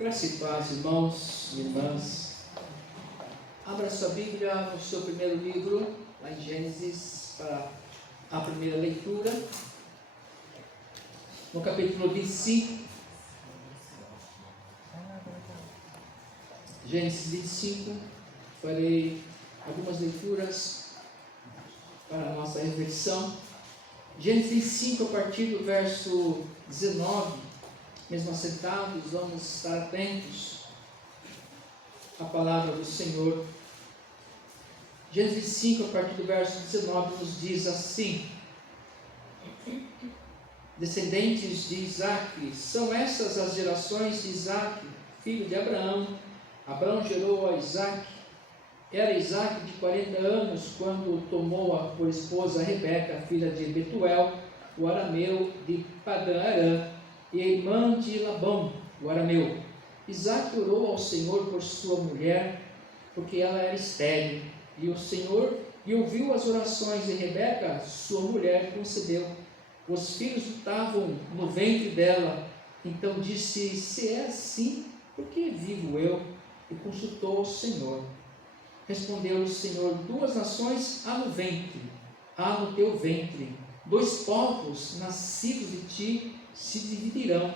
Graça e paz, irmãos e irmãs. Abra sua Bíblia no seu primeiro livro, lá em Gênesis, para a primeira leitura, no capítulo 25. Gênesis 25, farei algumas leituras para a nossa reflexão. Gênesis 25, a partir do verso 19. Mesmo assentados, vamos estar atentos à palavra do Senhor. Gênesis 5, a partir do verso 19, nos diz assim: descendentes de Isaque, são essas as gerações de Isaque, filho de Abraão. Abraão gerou a Isaque. Era Isaque de 40 anos, quando tomou por esposa Rebeca, filha de Betuel, o arameu de Padã-Arã, e irmã de Labão, o arameu. Isaque orou ao Senhor por sua mulher, porque ela era estéril, e o Senhor ouviu as orações de Rebeca, sua mulher, concedeu. Os filhos estavam no ventre dela. Então disse: se é assim, por que vivo eu? E consultou ao Senhor. Respondeu o Senhor: duas nações há no ventre, há no teu ventre, dois povos nascidos de ti se dividirão.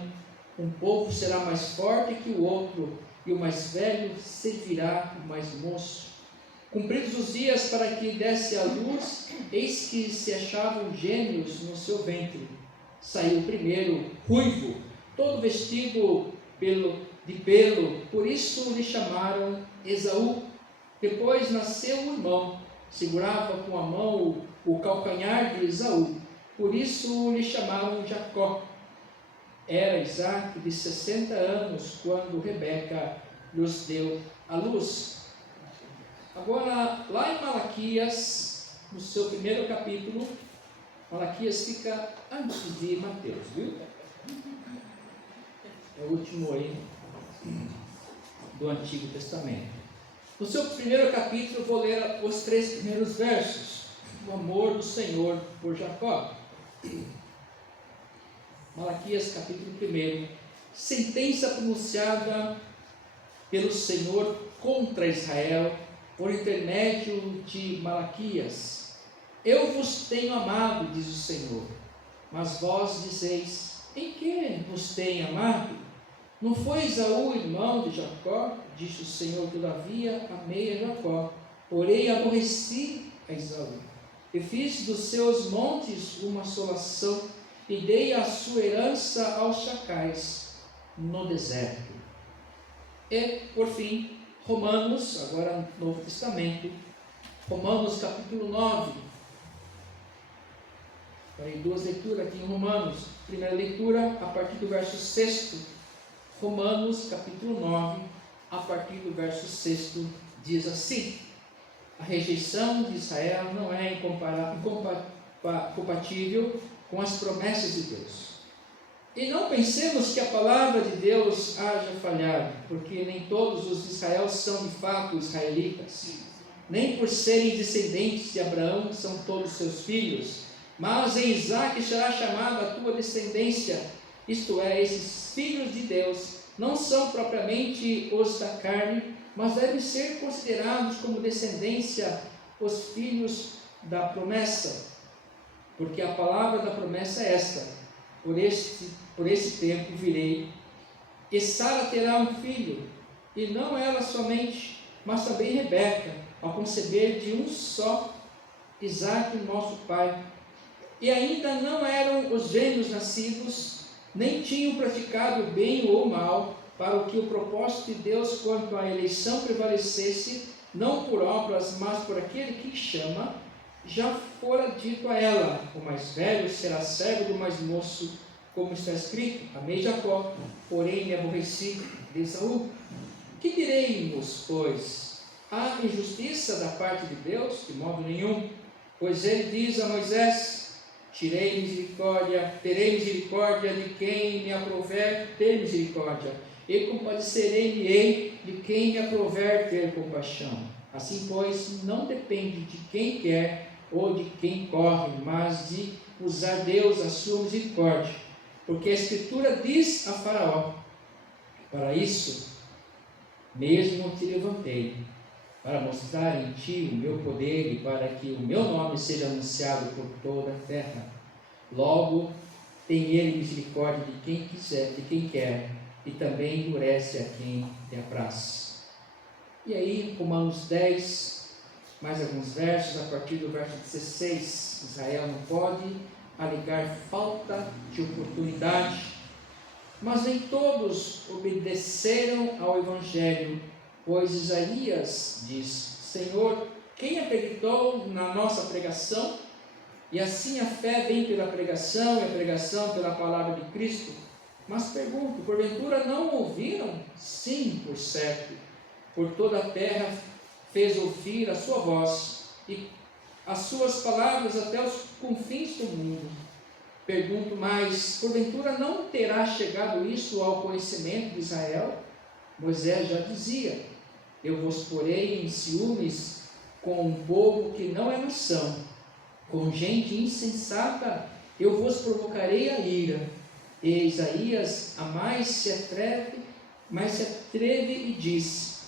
Um povo será mais forte que o outro, e o mais velho servirá o mais moço. Cumpridos os dias para que desse à luz, eis que se achavam gêmeos no seu ventre. Saiu o primeiro, ruivo, todo vestido de pelo, por isso lhe chamaram Esaú. Depois nasceu o irmão, segurava com a mão o calcanhar de Esaú, por isso lhe chamaram Jacó. Era Isaque de 60 anos quando Rebeca lhes deu a luz. Agora, lá em Malaquias, no seu primeiro capítulo, Malaquias fica antes de Mateus, viu? É o último aí do Antigo Testamento. No seu primeiro capítulo, vou ler os 3 primeiros versos. O amor do Senhor por Jacó. Malaquias capítulo 1. Sentença pronunciada pelo Senhor contra Israel, por intermédio de Malaquias. Eu vos tenho amado, diz o Senhor, mas vós dizeis: em que vos tenho amado? Não foi Esaú irmão de Jacó? Disse o Senhor: todavia amei a Jacó, porém aborreci a Esaú. E fiz dos seus montes uma assolação, e dei a sua herança aos chacais no deserto. E, por fim, Romanos, agora no Novo Testamento, Romanos capítulo 9. Farei 2 leituras aqui em Romanos. Primeira leitura, a partir do verso 6. Romanos capítulo 9, a partir do verso 6, diz assim: a rejeição de Israel não é incompatível com as promessas de Deus. E não pensemos que a palavra de Deus haja falhado, porque nem todos os de Israel são de fato israelitas, nem por serem descendentes de Abraão são todos seus filhos, mas em Isaque será chamada a tua descendência, isto é, esses filhos de Deus não são propriamente os da carne, mas devem ser considerados como descendência os filhos da promessa, porque a palavra da promessa é esta: por esse tempo virei, e Sara terá um filho, e não ela somente, mas também Rebeca, ao conceber de um só, Isaque, nosso pai. E ainda não eram os gêmeos nascidos, nem tinham praticado o bem ou o mal, para que o propósito de Deus quanto à eleição prevalecesse, não por obras, mas por aquele que chama. Já fora dito a ela: o mais velho será servo do mais moço, como está escrito: amei Jacó, porém me aborreci de Esaú. Que diremos, pois? Há injustiça da parte de Deus? De modo nenhum. Pois ele diz a Moisés: terei misericórdia de quem me aprouver ter misericórdia, e compadecerei-me-ei de quem me aprouver ter compaixão. Assim, pois, não depende de quem quer ou de quem corre, mas de usar Deus a sua misericórdia. Porque a Escritura diz a Faraó: Para isso mesmo te levantei, para mostrar em ti o meu poder e para que o meu nome seja anunciado por toda a terra. Logo, tem ele misericórdia de quem quiser, de quem quer, e também endurece a quem lhe apraz. E aí, Romanos 10, mais alguns versos, a partir do verso 16, Israel não pode alegar falta de oportunidade, mas nem todos obedeceram ao Evangelho, pois Isaías diz: Senhor, quem acreditou na nossa pregação? E assim a fé vem pela pregação, e a pregação pela palavra de Cristo. Mas pergunto, porventura não ouviram? Sim, por certo, por toda a terra fez ouvir a sua voz, e as suas palavras até os confins do mundo. Pergunto mais, porventura não terá chegado isso ao conhecimento de Israel? Moisés já dizia: eu vos porei em ciúmes com um povo que não é nação, com gente insensata eu vos provocarei a ira. E Isaías a mais se atreve e diz: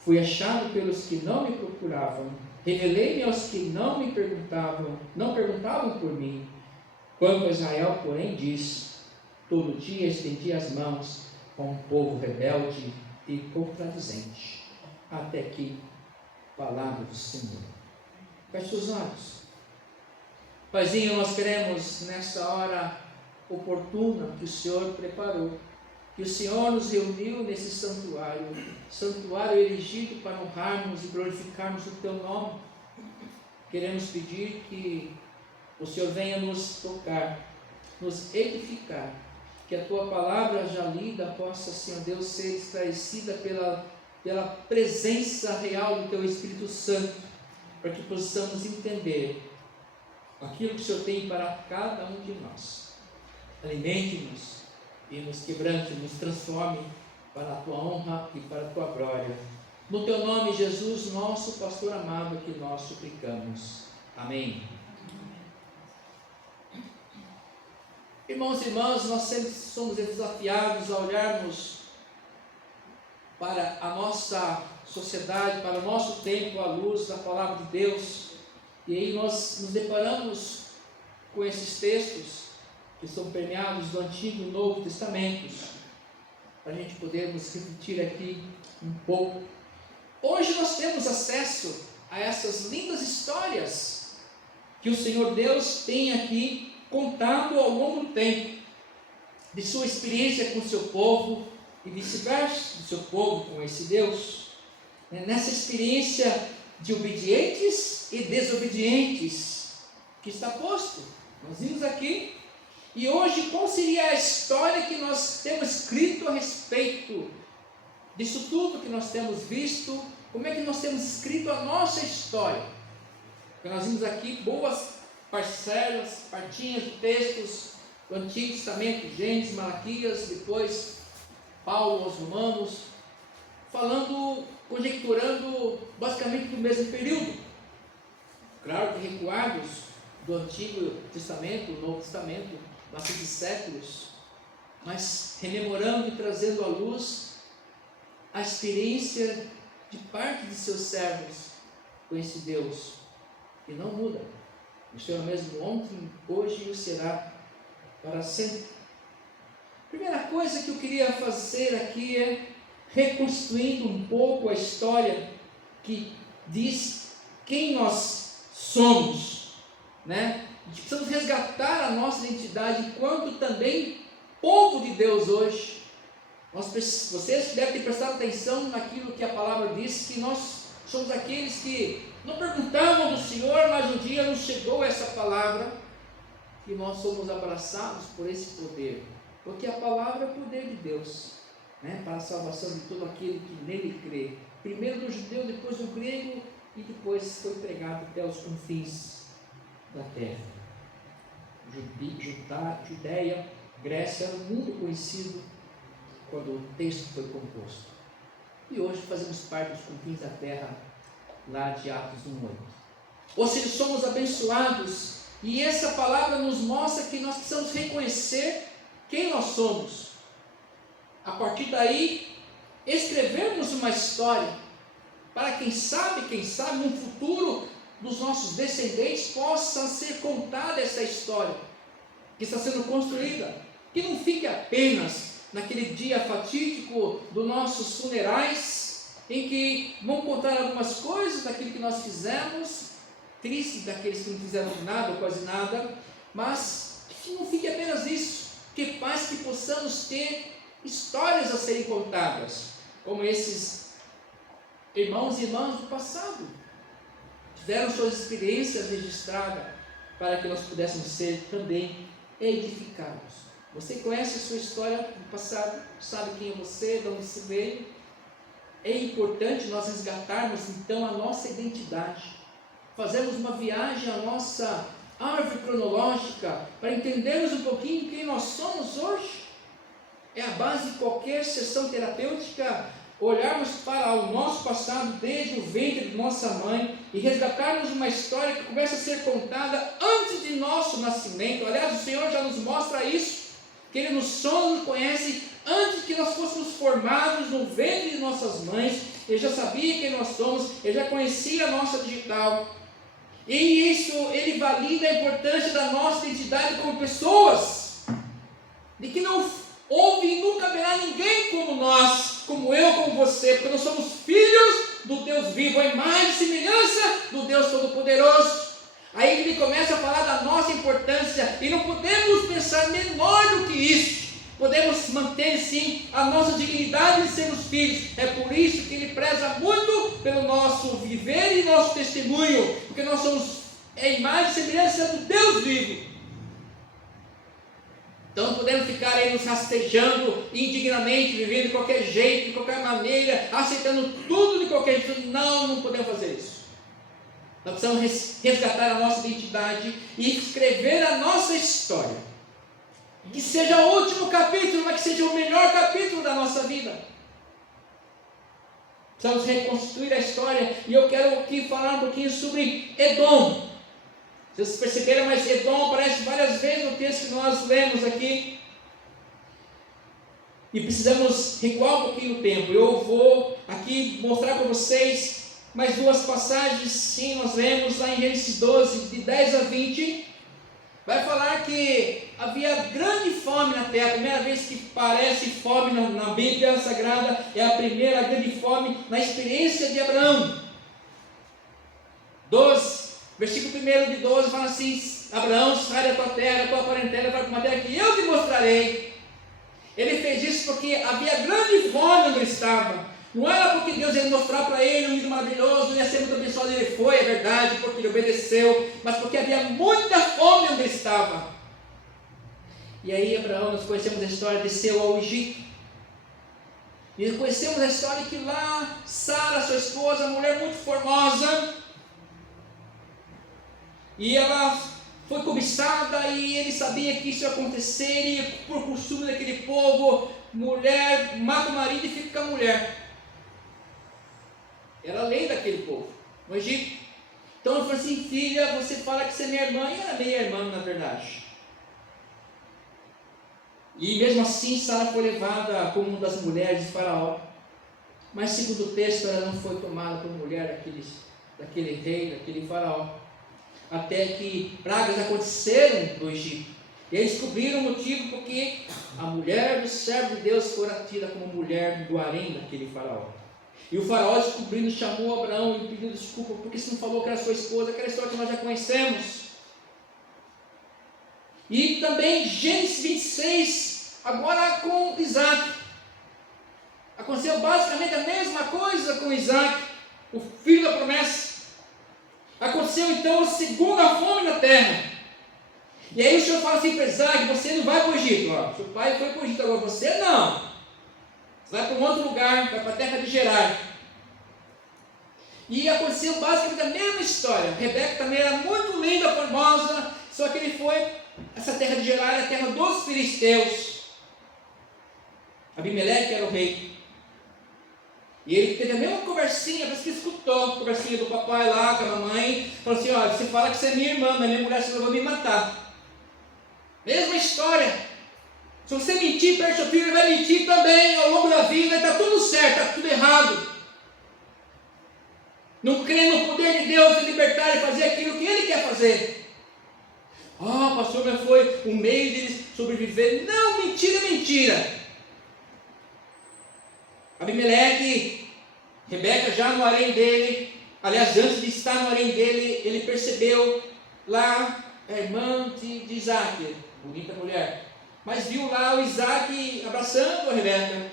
fui achado pelos que não me procuravam, revelei-me aos que não perguntavam por mim. Quanto a Israel, porém, diz: todo dia estendi as mãos a um povo rebelde e contradizente. Até aqui, palavra do Senhor. Feche os olhos. Paizinho, nós queremos nessa hora oportuna que o Senhor preparou, que o Senhor nos reuniu nesse santuário erigido para honrarmos e glorificarmos o Teu nome. Queremos pedir que o Senhor venha nos tocar, nos edificar, que a Tua palavra já lida possa, Senhor Deus, ser esclarecida pela presença real do Teu Espírito Santo, para que possamos entender aquilo que o Senhor tem para cada um de nós. Alimente-nos e nos quebrante, nos transforme para a Tua honra e para a Tua glória. No Teu nome, Jesus, nosso pastor amado, que nós suplicamos. Amém. Irmãos e irmãs, nós sempre somos desafiados a olharmos para a nossa sociedade, para o nosso tempo, à luz da palavra de Deus. E aí nós nos deparamos com esses textos que são permeados do Antigo e Novo Testamentos, para a gente podermos refletir aqui um pouco. Hoje nós temos acesso a essas lindas histórias que o Senhor Deus tem aqui contado ao longo do tempo, de sua experiência com o seu povo e vice-versa, do seu povo com esse Deus. Nessa experiência de obedientes e desobedientes que está posto. Nós vimos aqui. E hoje, qual seria a história que nós temos escrito a respeito disso tudo que nós temos visto? Como é que nós temos escrito a nossa história? Porque nós vimos aqui boas partinhas de textos do Antigo Testamento, Gênesis, Malaquias, depois Paulo aos Romanos, conjecturando basicamente do mesmo período. Claro que recuados do Antigo Testamento, do Novo Testamento, bastante séculos, mas rememorando e trazendo à luz a experiência de parte de seus servos com esse Deus que não muda. O Senhor mesmo ontem, hoje e o será para sempre. Primeira coisa que eu queria fazer aqui é reconstruindo um pouco a história que diz quem nós somos, né? Precisamos resgatar a nossa identidade enquanto também povo de Deus hoje. Vocês devem ter prestado atenção naquilo que a palavra diz, que nós somos aqueles que não perguntavam do Senhor, mas um dia nos chegou essa palavra e nós somos abraçados por esse poder, porque a palavra é o poder de Deus, né, para a salvação de todo aquele que nele crê, primeiro do judeu, depois do grego, e depois foi pregado até os confins da terra. Judéia, Grécia, era um mundo conhecido quando o texto foi composto, e hoje fazemos parte dos confins da terra, lá de Atos 1:8. Ou seja, somos abençoados, e essa palavra nos mostra que nós precisamos reconhecer quem nós somos. a partir daí, escrevermos uma história, para quem sabe, no futuro dos nossos descendentes possa ser contada essa história, que está sendo construída, que não fique apenas naquele dia fatídico dos nossos funerais, em que vão contar algumas coisas daquilo que nós fizemos, triste daqueles que não fizeram nada ou quase nada, mas que não fique apenas isso, que faz que possamos ter histórias a serem contadas, como esses irmãos e irmãs do passado, tiveram suas experiências registradas, para que nós pudéssemos ser também edificados. Você conhece a sua história do passado, sabe quem é você, de onde você veio? É importante nós resgatarmos então a nossa identidade, fazermos uma viagem à nossa árvore cronológica, para entendermos um pouquinho quem nós somos hoje. É a base de qualquer sessão terapêutica, olharmos para o nosso passado desde o ventre de nossa mãe e resgatarmos uma história que começa a ser contada antes de nosso nascimento. Aliás, o Senhor já nos mostra isso, que Ele nos sonda, nos conhece antes que nós fôssemos formados no ventre de nossas mães. Ele já sabia quem nós somos, Ele já conhecia a nossa digital, e isso Ele valida a importância da nossa identidade como pessoas, de que não houve e nunca haverá ninguém como nós, como eu, como você, porque nós somos filhos do Deus vivo, a imagem e semelhança do Deus Todo-Poderoso. Aí ele começa a falar da nossa importância, e não podemos pensar menor do que isso. Podemos manter sim a nossa dignidade de sermos filhos. É por isso que Ele preza muito pelo nosso viver e nosso testemunho, porque nós somos a imagem e semelhança do Deus vivo. Então não podemos ficar aí nos rastejando indignamente, vivendo de qualquer jeito, de qualquer maneira, aceitando tudo de qualquer jeito. Não podemos fazer isso. Nós precisamos resgatar a nossa identidade e escrever a nossa história. Que seja o último capítulo, mas que seja o melhor capítulo da nossa vida. Precisamos reconstruir a história, e eu quero aqui falar um pouquinho sobre Edom. Vocês perceberam, mas Edom aparece várias vezes no texto que nós lemos aqui. E precisamos recuar um pouquinho no tempo. Eu vou aqui mostrar para vocês mais duas passagens. Sim, nós lemos lá em Gênesis 12, de 10 a 20. Vai falar que havia grande fome na terra. A primeira vez que parece fome na Bíblia Sagrada é a primeira grande fome na experiência de Abraão. 12, versículo 1 de 12 fala assim: Abraão, sai da tua terra, da tua parentela, para uma terra que eu te mostrarei. Ele fez isso porque havia grande fome onde ele estava. Não era porque Deus ia mostrar para ele um livro maravilhoso, ia ser muito abençoado, ele foi, é verdade, porque ele obedeceu, mas porque havia muita fome onde ele estava. E aí Abraão, nós conhecemos a história, desceu ao Egito. E conhecemos a história que lá Sara, sua esposa, mulher muito formosa, e ela foi cobiçada, e ele sabia que isso ia acontecer, e por costume daquele povo, mulher mata o marido e fica com a mulher. Era a lei daquele povo, no Egito. Então ele falou assim: filha, você fala que você é minha irmã, e era meia irmã na verdade. E mesmo assim Sara foi levada como uma das mulheres de Faraó. Mas segundo o texto, ela não foi tomada como mulher daquele rei, daquele Faraó. Até que pragas aconteceram no Egito. E eles descobriram o motivo porque a mulher do servo de Deus fora tida como mulher do harém daquele Faraó. E o Faraó, descobrindo, chamou Abraão e pediu desculpa, porque você não falou que era sua esposa, aquela história que nós já conhecemos. E também Gênesis 26, agora com Isaac. Aconteceu basicamente a mesma coisa com Isaac, o filho da promessa. Aconteceu então a segunda fome na terra. E aí o Senhor fala assim para Isaac: você não vai para o Egito, ó. Seu pai foi para o Egito, agora você não. Você vai para um outro lugar, vai para a terra de Gerar. E aconteceu basicamente a mesma história. Rebeca também era muito linda, formosa, só que ele foi, essa terra de Gerar era a terra dos filisteus. Abimeleque era o rei. E ele teve a mesma conversinha, parece que escutou a conversinha do papai lá com a mamãe. Falou assim: olha, você fala que você é minha irmã, mas minha mulher, você vai me matar. Mesma história. Se você mentir perto do seu filho, ele vai mentir também ao longo da vida, está tudo certo, está tudo errado. Não crê no poder de Deus de libertar e fazer aquilo que Ele quer fazer. Pastor, mas foi um meio de eles sobreviver. Não, mentira é mentira. Abimeleque, Rebeca já no harém dele, aliás, antes de estar no harém dele, ele percebeu lá a irmã de Isaac, bonita mulher, mas viu lá o Isaac abraçando a Rebeca,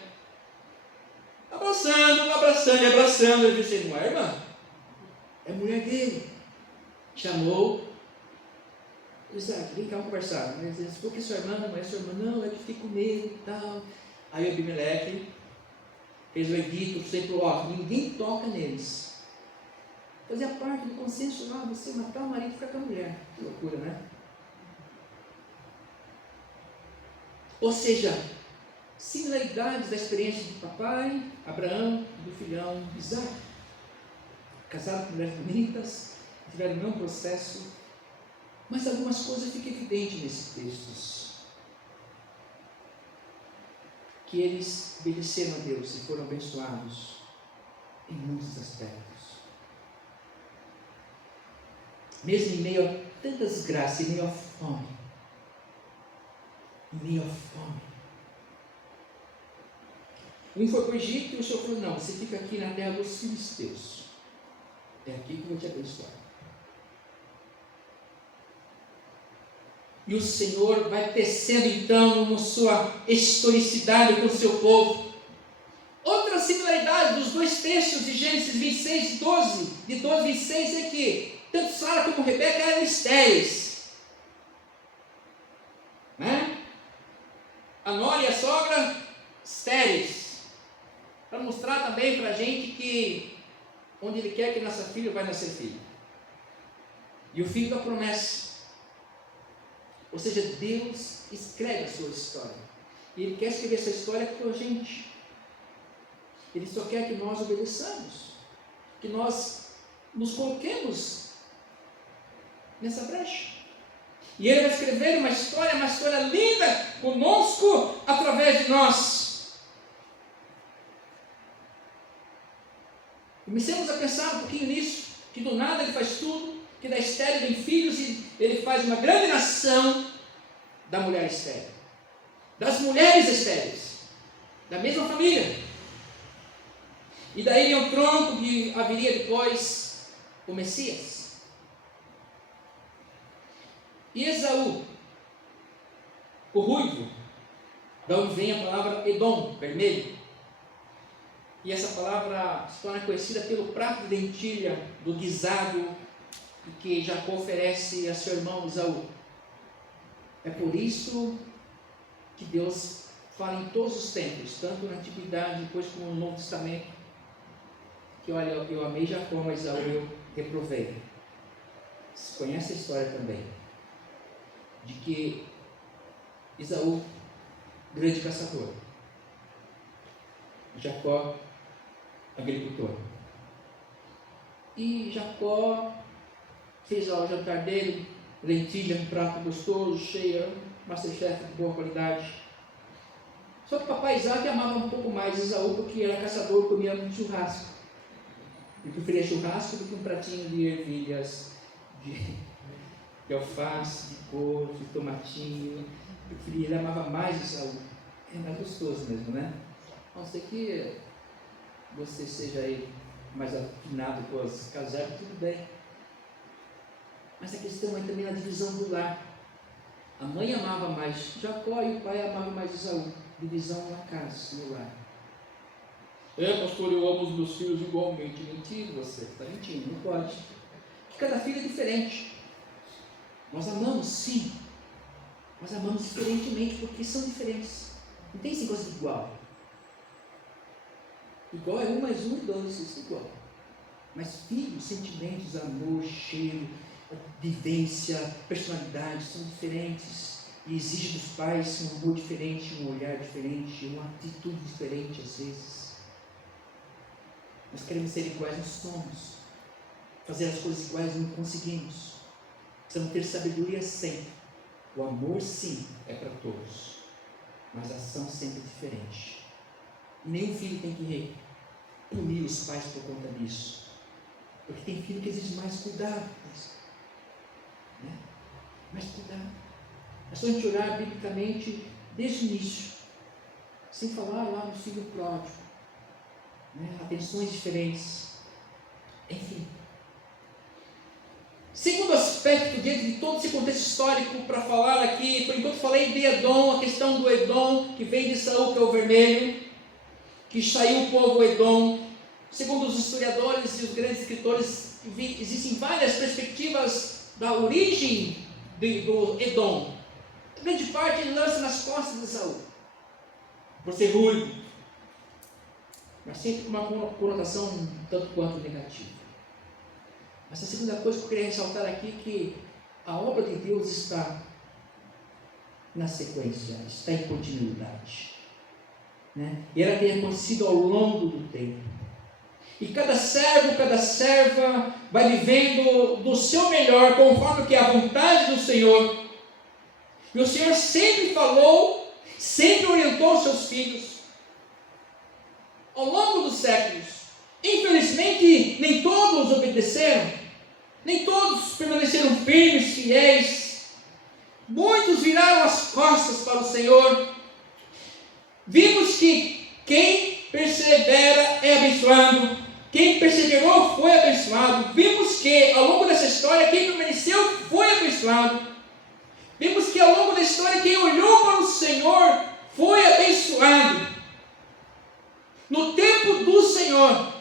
abraçando, ele disse, não é irmã, é a mulher dele. Chamou o Isaac, vem cá conversar. Ele disse, por que sua irmã não é sua irmã? Não, é que fiquei com medo e tal. Aí o Abimeleque fez o edito, sempre, ninguém toca neles. Fazia parte do consenso lá, você matar o marido e ficar com a mulher. Que loucura, né? Ou seja, similaridades da experiência do papai, Abraão, e do filhão Isaac. Casaram com mulheres bonitas, tiveram o mesmo processo, mas algumas coisas ficam evidentes nesses textos. Que eles obedeceram a Deus e foram abençoados em muitos aspectos. Mesmo em meio a tantas graças, em meio à fome. Um foi para o Egito e o Senhor falou, não, você fica aqui na terra dos filisteus. É aqui que eu vou te abençoar. E o Senhor vai tecendo então na sua historicidade com o seu povo. Outra similaridade dos dois textos de Gênesis 26, 12, de 12 a 26 é que tanto Sara como Rebeca eram estéreis. Né? A nora e a sogra, estéreis. Para mostrar também para a gente que onde Ele quer que nasça filho, vai nascer filho. E o filho da promessa. Ou seja, Deus escreve a sua história. E Ele quer escrever essa história com a gente. Ele só quer que nós obedeçamos. Que nós nos coloquemos nessa brecha. E Ele vai escrever uma história linda conosco, através de nós. Comecemos a pensar um pouquinho nisso. Que do nada Ele faz tudo. Que da estéril vem filhos e Ele faz uma grande nação da mulher estéril, das mulheres estéreis, da mesma família. E daí é o tronco que haveria depois o Messias. E Esaú, o ruivo, da onde vem a palavra Edom, vermelho. E essa palavra se torna conhecida pelo prato de lentilha do guisado que Jacó oferece a seu irmão Esaú. É por isso que Deus fala em todos os tempos, tanto na Antiguidade, depois como no Novo Testamento, que olha, eu amei Jacó, mas Esaú eu reprovei. Você conhece a história também, de que Esaú, grande caçador, Jacó, agricultor. E Jacó fez ao jantar dele lentilha, um prato gostoso, cheio, Masterchef de boa qualidade. Só que o papai Isaac amava um pouco mais Esaú, porque era caçador, comia muito churrasco. Ele preferia churrasco do que um pratinho de ervilhas, de alface, de couve, de tomatinho. Ele amava mais Esaú. É mais gostoso mesmo, né? A não ser que você seja aí mais afinado com as casacas, tudo bem. Mas a questão é também na divisão do lar. A mãe amava mais Jacó e o pai amava mais Esaú. Divisão na casa, no lar. Pastor, eu amo os meus filhos igualmente. Mentira, você está mentindo, não pode. Porque cada filho é diferente. Nós amamos, sim. Nós amamos diferentemente porque são diferentes. Não tem esse negócio de igual. Igual é 1 mais 1 e 2, isso é igual. Mas filhos, sentimentos, amor, cheiro, vivência, personalidade são diferentes e exige dos pais um amor diferente, um olhar diferente, uma atitude diferente às vezes. Nós queremos ser iguais, nós somos. Fazer as coisas iguais não conseguimos. Precisamos ter sabedoria sempre. O amor sim é para todos. mas a ação sempre diferente. E nenhum filho tem que punir os pais por conta disso, porque tem filho que exige mais cuidado, né? Mais cuidado. É só a gente olhar biblicamente desde o início, sem falar lá no filho pródigo, né? Atenções diferentes, enfim. Segundo aspecto, diante de todo esse contexto histórico, para falar aqui, por enquanto falei de Edom, a questão do Edom, que vem de Saul, que é o vermelho, que saiu o povo Edom. Segundo os historiadores e os grandes escritores, existem várias perspectivas da origem do Edom. A grande parte ele lança nas costas de Saul, por ser ruivo, mas sempre com uma conotação um tanto quanto negativa. Mas a segunda coisa que eu queria ressaltar aqui é que a obra de Deus está na sequência, está em continuidade, né? E ela tem acontecido ao longo do tempo. E cada servo, cada serva vai vivendo do seu melhor, conforme que é a vontade do Senhor. E o Senhor sempre falou, sempre orientou os seus filhos, ao longo dos séculos. Infelizmente, nem todos obedeceram, nem todos permaneceram firmes, fiéis. Muitos viraram as costas para o Senhor. Vimos que quem persevera é abençoado. Quem perseverou foi abençoado. Vimos que ao longo dessa história, quem permaneceu foi abençoado. Vimos que ao longo da história, quem olhou para o Senhor foi abençoado. No tempo do Senhor,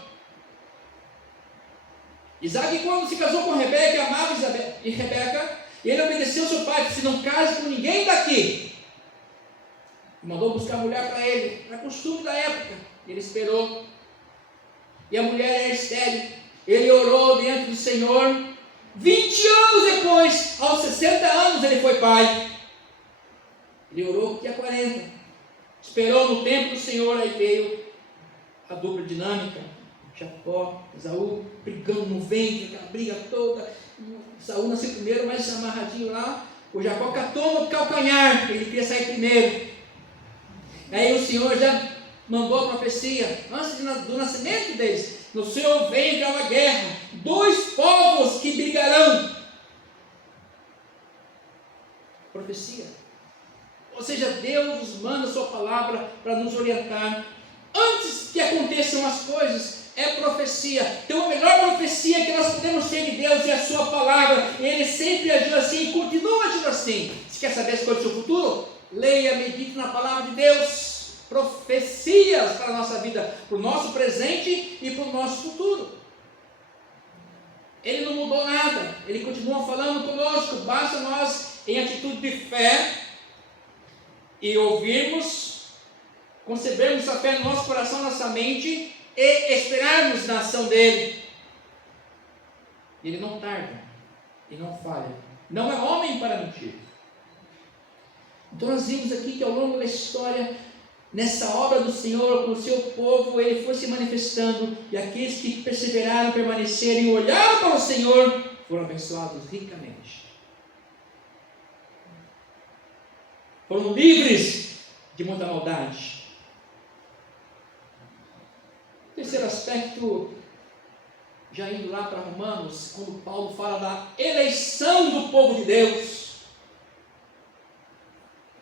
Isaac, quando se casou com Rebeca, amava Rebeca, e ele obedeceu ao seu pai, disse: não case com ninguém daqui. E mandou buscar mulher para ele, era costume da época. Ele esperou, e a mulher era estéril. Ele orou diante do Senhor. 20 anos depois, aos 60 anos, ele foi pai. Ele orou que tinha 40. Esperou no tempo do Senhor, aí veio a dupla dinâmica. Jacó, Esaú, brigando no ventre, aquela briga toda. Esaú nasceu primeiro, mais amarradinho lá. O Jacó catou no calcanhar, ele queria sair primeiro. Aí o Senhor já mandou a profecia, antes do nascimento deles: no seu ventre há uma guerra, 2 povos que brigarão. Profecia. Ou seja, Deus nos manda a sua palavra para nos orientar. Antes que aconteçam as coisas, é profecia. Então a melhor profecia que nós podemos ter de Deus é a sua palavra. Ele sempre agiu assim e continua agindo assim. Se quer saber as coisas do seu futuro? Leia, medite na palavra de Deus. Profecias para a nossa vida, para o nosso presente e para o nosso futuro. Ele não mudou nada, ele continua falando conosco. Basta nós, em atitude de fé, e ouvirmos, concebermos a fé no nosso coração, nossa mente, e esperarmos na ação dele. Ele não tarda, ele não falha, não é homem para mentir. Então nós vimos aqui que ao longo da história, nessa obra do Senhor com o seu povo, ele foi se manifestando, e aqueles que perseveraram, permaneceram e olharam para o Senhor, foram abençoados ricamente. Foram livres de muita maldade. Terceiro aspecto, já indo lá para Romanos, quando Paulo fala da eleição do povo de Deus.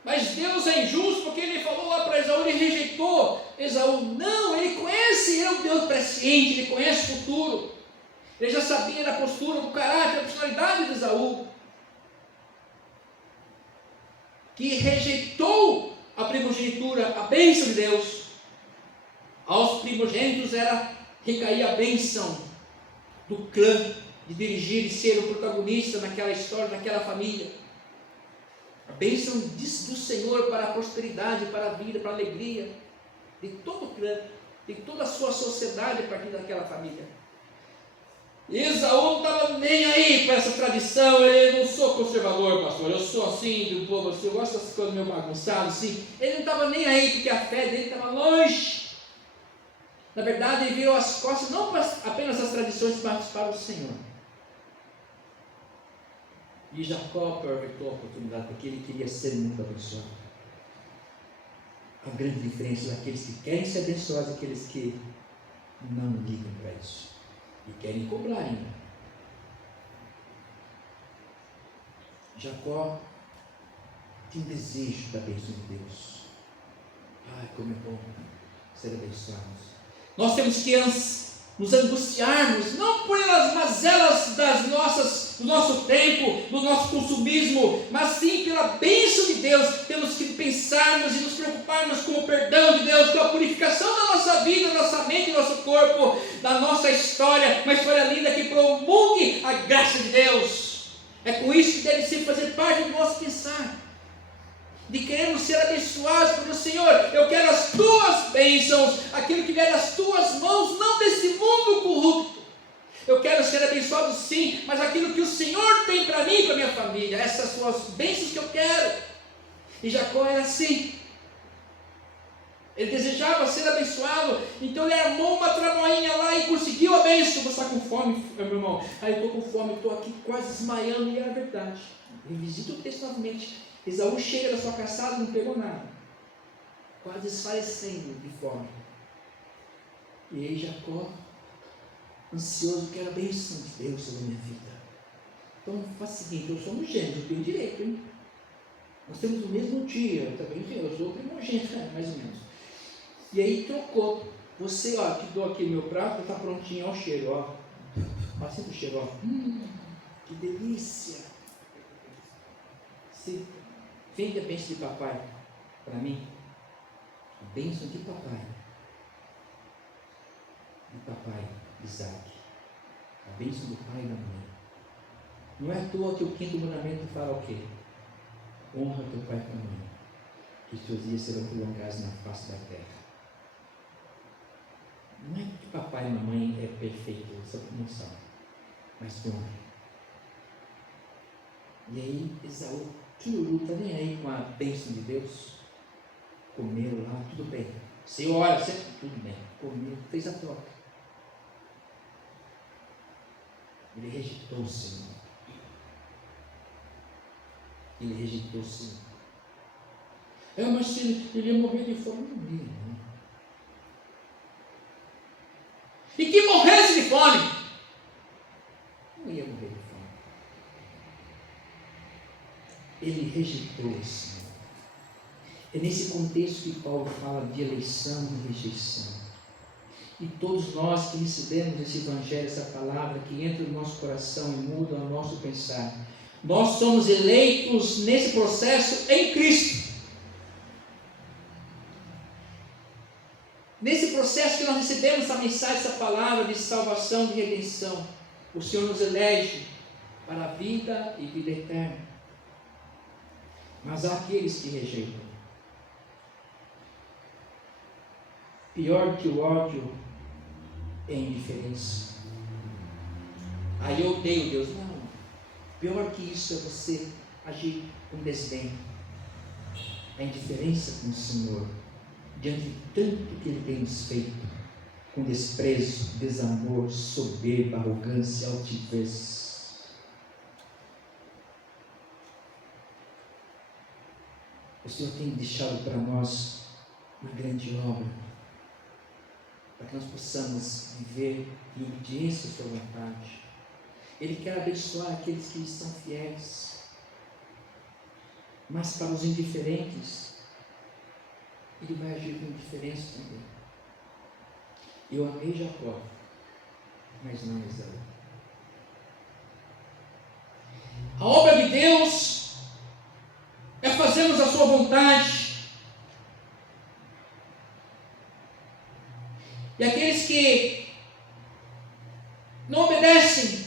Mas Deus é injusto, porque ele falou lá para Esaú, ele rejeitou Esaú. Não, ele conhece, ele é um Deus presciente, ele conhece o futuro. Ele já sabia da postura, do caráter, da personalidade de Esaú, que rejeitou a primogenitura, a bênção de Deus. Aos primogênitos recaía a bênção do clã, de dirigir e ser o protagonista naquela história, naquela família. A bênção do Senhor para a prosperidade, para a vida, para a alegria de todo o clã, de toda a sua sociedade a partir daquela família. E Esaú não estava nem aí para essa tradição. Eu não sou conservador, pastor, eu sou assim do povo, eu gosto dessas coisas meio bagunçadas assim. Ele não estava nem aí, porque a fé dele estava longe. Na verdade, ele virou as costas não para apenas as tradições, mas para o Senhor. E Jacó aproveitou a oportunidade, porque ele queria ser muito abençoado. a grande diferença daqueles que querem ser abençoados e aqueles que não ligam para isso e querem cobrar ainda. Jacó tinha um desejo da bênção de Deus. Ai, como é bom ser abençoados. Nós temos que nos angustiarmos, não por as mazelas do nosso tempo, do nosso consumismo, mas sim pela bênção de Deus. Temos que pensarmos e nos preocuparmos com o perdão de Deus, com a purificação da nossa vida, da nossa mente, do nosso corpo, da nossa história, uma história linda que promulgue a graça de Deus. É com isso que deve sempre fazer parte do nosso pensar, de queremos ser abençoados pelo Senhor. Eu quero as tuas bênçãos, aquilo que vier das tuas mãos, não desse mundo corrupto. Eu quero ser abençoado sim, mas aquilo que o Senhor tem para mim e para minha família, essas são as bênçãos que eu quero. E Jacó era assim. Ele desejava ser abençoado, então ele armou uma tramoinha lá e conseguiu a bênção. Você está com fome, meu irmão? Aí eu estou com fome, estou aqui quase desmaiando, e era verdade. Revisita o texto novamente. Esaú chega da sua caçada, não pegou nada, quase desfalecendo de fome. E aí Jacó, ansioso, quer a bênção de Deus sobre a minha vida. Então faz o seguinte, eu sou unigênito, eu tenho direito, hein? Nós temos o mesmo dia, eu também tenho, eu sou primogênito, mais ou menos. E aí trocou. Você, ó, te dou aqui meu prato, está prontinho, ó o cheiro, ó. Assim o cheiro, ó. Que delícia. Sim. Vem a bênção de papai para mim. A bênção de papai. De papai Isaac. A bênção do pai e da mãe. Não é à toa que o 5º mandamento fala o quê? Honra teu pai e tua mãe, que os teus dias serão prolongados na face da terra. Não é que papai e mamãe é perfeito, essa não são, mas honra. E aí Esaú, está nem aí com a bênção de Deus. Comeu lá, tudo bem. Você olha, tudo bem. Comeu, fez a troca. Ele rejeitou o Senhor. Ele rejeitou o Senhor. Mas se ele ia morrer de fome, não ia, não. E que morresse de fome, não ia morrer de fome. Ele rejeitou o Senhor. É nesse contexto que Paulo fala de eleição e rejeição. E todos nós que recebemos esse evangelho, essa palavra que entra no nosso coração e muda o nosso pensar, nós somos eleitos nesse processo em Cristo. Nesse processo que nós recebemos essa mensagem, essa palavra de salvação, de redenção, o Senhor nos elege para a vida e vida eterna. Mas há aqueles que rejeitam. Pior que o ódio é a indiferença. Aí eu odeio Deus. Não. Pior que isso é você agir com desdém. A indiferença com o Senhor, diante de tanto que Ele tem nos feito, com desprezo, desamor, soberba, arrogância, altivez. O Senhor tem deixado para nós uma grande obra, para que nós possamos viver em obediência à sua vontade. Ele quer abençoar aqueles que estão fiéis, mas para os indiferentes, Ele vai agir com indiferença também. Eu amei Jacó, mas não Esaú. A obra de Deus é fazermos a sua vontade. E aqueles que não obedecem,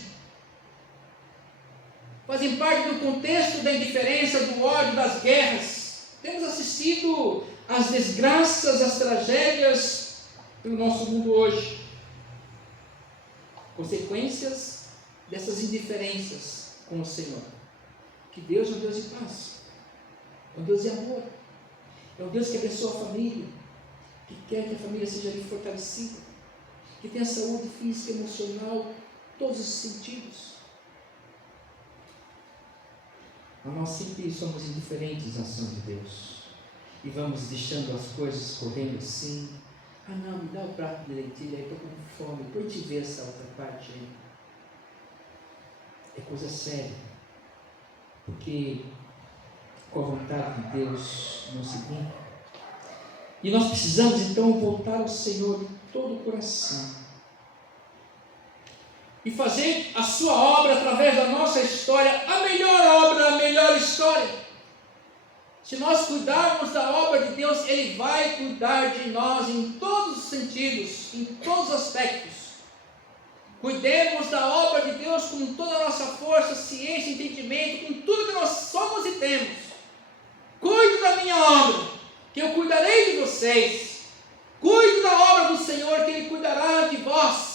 fazem parte do contexto da indiferença, do ódio, das guerras. Temos assistido às desgraças, às tragédias no nosso mundo hoje. Consequências dessas indiferenças com o Senhor. Que Deus é um Deus de paz, é um Deus de amor, é um Deus que abençoa a família, que quer que a família seja fortalecida, que tenha saúde física, emocional, todos os sentidos. Mas nós sempre somos indiferentes à ação de Deus. e vamos deixando as coisas correndo assim. Ah não, me dá o prato de lentilha, eu estou com fome, depois te ver essa outra parte aí. É coisa séria, porque com a vontade de Deus não se cumpre. E nós precisamos então voltar ao Senhor de todo o coração e fazer a sua obra através da nossa história, a melhor obra, a melhor história. Se nós cuidarmos da obra de Deus, Ele vai cuidar de nós em todos os sentidos, em todos os aspectos. Cuidemos da obra de Deus com toda a nossa força, ciência, entendimento, com tudo que nós somos e temos. Cuide da minha obra, que eu cuidarei de vocês. Cuide da obra do Senhor, que Ele cuidará de vós.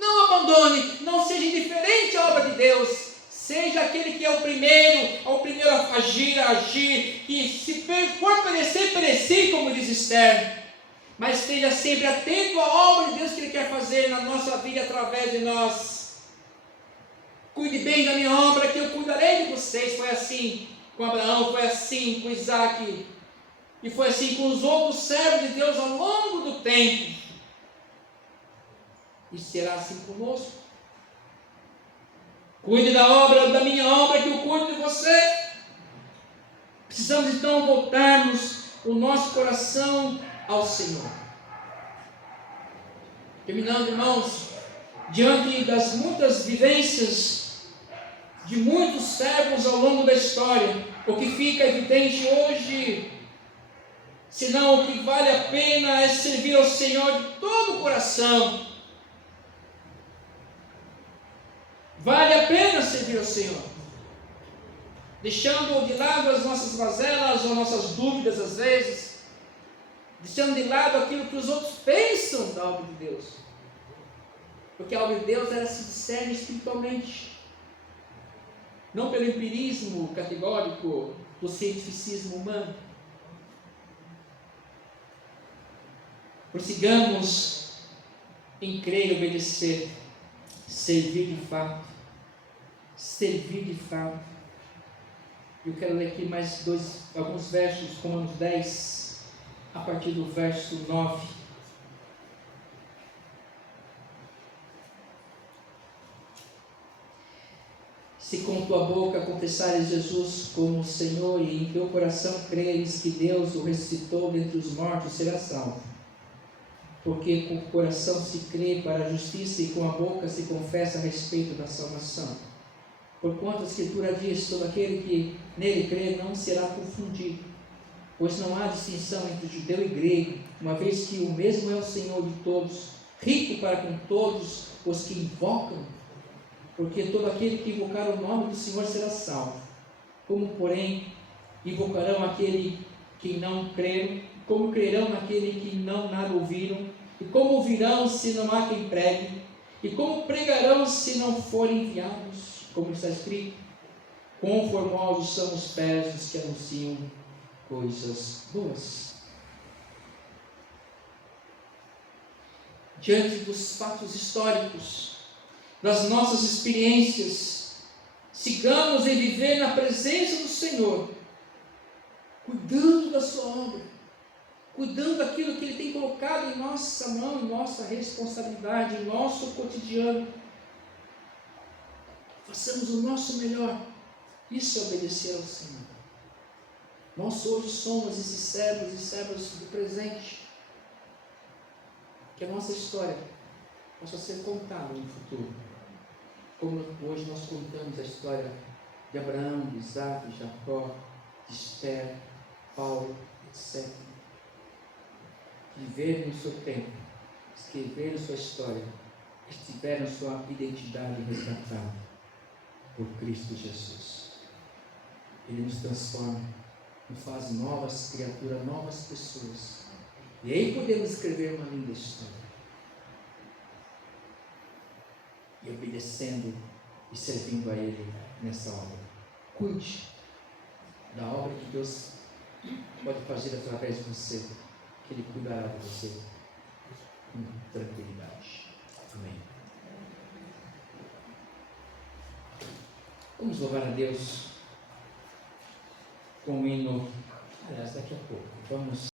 Não abandone, não seja indiferente à obra de Deus. Seja aquele que é o primeiro a agir, que se for perecer, perecer, como diz Esther. Mas esteja sempre atento à obra de Deus que Ele quer fazer na nossa vida através de nós. Cuide bem da minha obra, que eu cuidarei de vocês. Foi assim com Abraão, foi assim com Isaac, e foi assim com os outros servos de Deus ao longo do tempo. E será assim conosco. Cuide da obra, da minha obra, que eu cuido de você. Precisamos então voltarmos o nosso coração ao Senhor. Terminando, irmãos, diante das muitas vivências de muitos servos ao longo da história, o que fica evidente hoje, senão o que vale a pena é servir ao Senhor de todo o coração. Vale a pena servir ao Senhor, deixando de lado as nossas mazelas ou nossas dúvidas às vezes, deixando de lado aquilo que os outros pensam da obra de Deus, porque a obra de Deus ela se discerne espiritualmente, não pelo empirismo categórico do cientificismo humano. Prossigamos em crer e obedecer, servir de fato. Servir de fato. Eu quero ler aqui mais alguns versos, Romanos 10, a partir do verso 9. Se com tua boca confessares Jesus como Senhor e em teu coração creres que Deus o ressuscitou dentre os mortos, serás salvo. Porque com o coração se crê para a justiça e com a boca se confessa a respeito da salvação. Porquanto a Escritura diz, todo aquele que nele crê não será confundido, pois não há distinção entre judeu e grego, uma vez que o mesmo é o Senhor de todos, rico para com todos os que invocam, porque todo aquele que invocar o nome do Senhor será salvo. Como, porém, invocarão aquele que não creram? Como crerão naquele que não nada ouviram? E como ouvirão se não há quem pregue? E como pregarão se não forem enviados? Como está escrito, quão formosos são os pés dos que anunciam coisas boas. Diante dos fatos históricos, das nossas experiências, sigamos em viver na presença do Senhor, cuidando da sua obra, cuidando daquilo que Ele tem colocado em nossa mão, em nossa responsabilidade, em nosso cotidiano. Façamos o nosso melhor. Isso é obedecer ao Senhor. Nós hoje somos esses servos e servas do presente. Que a nossa história possa ser contada no futuro. Como hoje nós contamos a história de Abraão, de Isaac, de Jacó, de Esther, Paulo, etc. Viver no seu tempo, escrever sua história, estiveram sua identidade resgatada por Cristo Jesus. Ele nos transforma, nos faz novas criaturas, novas pessoas. E aí podemos escrever uma linda história. E obedecendo e servindo a Ele nessa obra. Cuide da obra que Deus pode fazer através de você, que Ele cuidará de você com tranquilidade. Amém. Vamos louvar a Deus com o hino Aliás, daqui a pouco. Vamos